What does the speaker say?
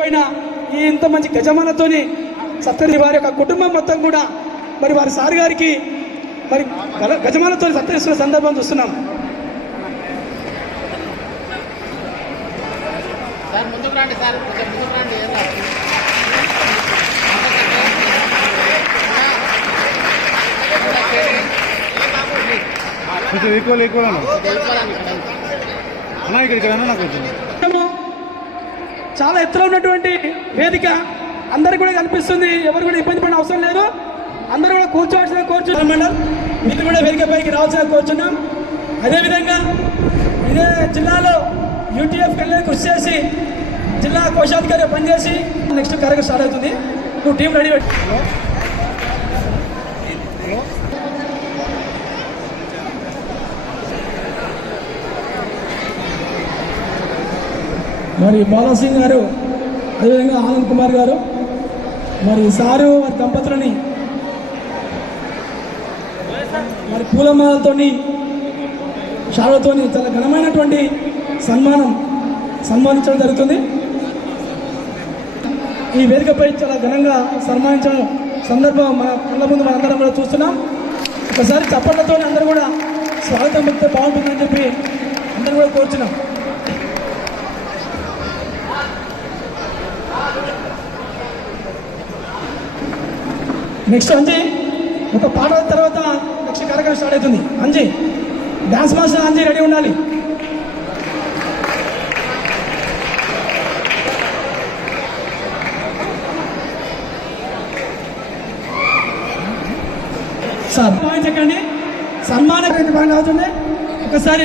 పైన ఈ ఇంత మంచి గజమాలతోని సత్యని వారి యొక్క కుటుంబం మొత్తం కూడా మరి వారి సార్ గారికి మరి గజమాలతో సత్కరిస్తున్న సందర్భం చూస్తున్నాం. ఈక్వల్ ఈక్వల్ అన్న. ఇక్కడ ఇక్కడ నాకు మనము చాలా ఎత్తులో ఉన్నటువంటి వేదిక అందరికి కూడా కనిపిస్తుంది. ఎవరు కూడా ఇబ్బంది పడిన అవసరం లేదు. అందరూ కూడా కూర్చోవాల్సిన కూర్చున్నాం మీరు కూడా వేదికపైకి రావాల్సిన కూర్చున్నాం అదేవిధంగా ఇదే జిల్లాలో యూటీఎఫ్ కళ్ళని కృషి చేసి జిల్లా కోశాధికారి పనిచేసి నెక్స్ట్ కార్యక్రమం స్టార్ట్ అవుతుంది. నువ్వు టీం రెడీ పెట్టు. మరి బాలాసింగ్ గారు అదేవిధంగా ఆనంద్ కుమార్ గారు మరి సారు వారి దంపతులని మరి పూలమాలతోని షాలతోని చాలా ఘనమైనటువంటి సన్మానం సన్మానించడం జరుగుతుంది. ఈ వేదికపై చాలా ఘనంగా సన్మానించడం సందర్భం మన కళ్ళ ముందు మనందరం కూడా చూస్తున్నాం. ఒకసారి చప్పట్లతో అందరూ కూడా స్వాగతం పెడితే బాగుంటుందని చెప్పి అందరూ కూడా కోరుచున్నాం. నెక్స్ట్ అంజీ ఒక పాట తర్వాత నెక్స్ట్ కార్యక్రమం స్టార్ట్ అవుతుంది. Anji dance master Anji ready ఉండాలి. సార్ చెప్పండి సన్మానం బాగా అవుతుంది. ఒకసారి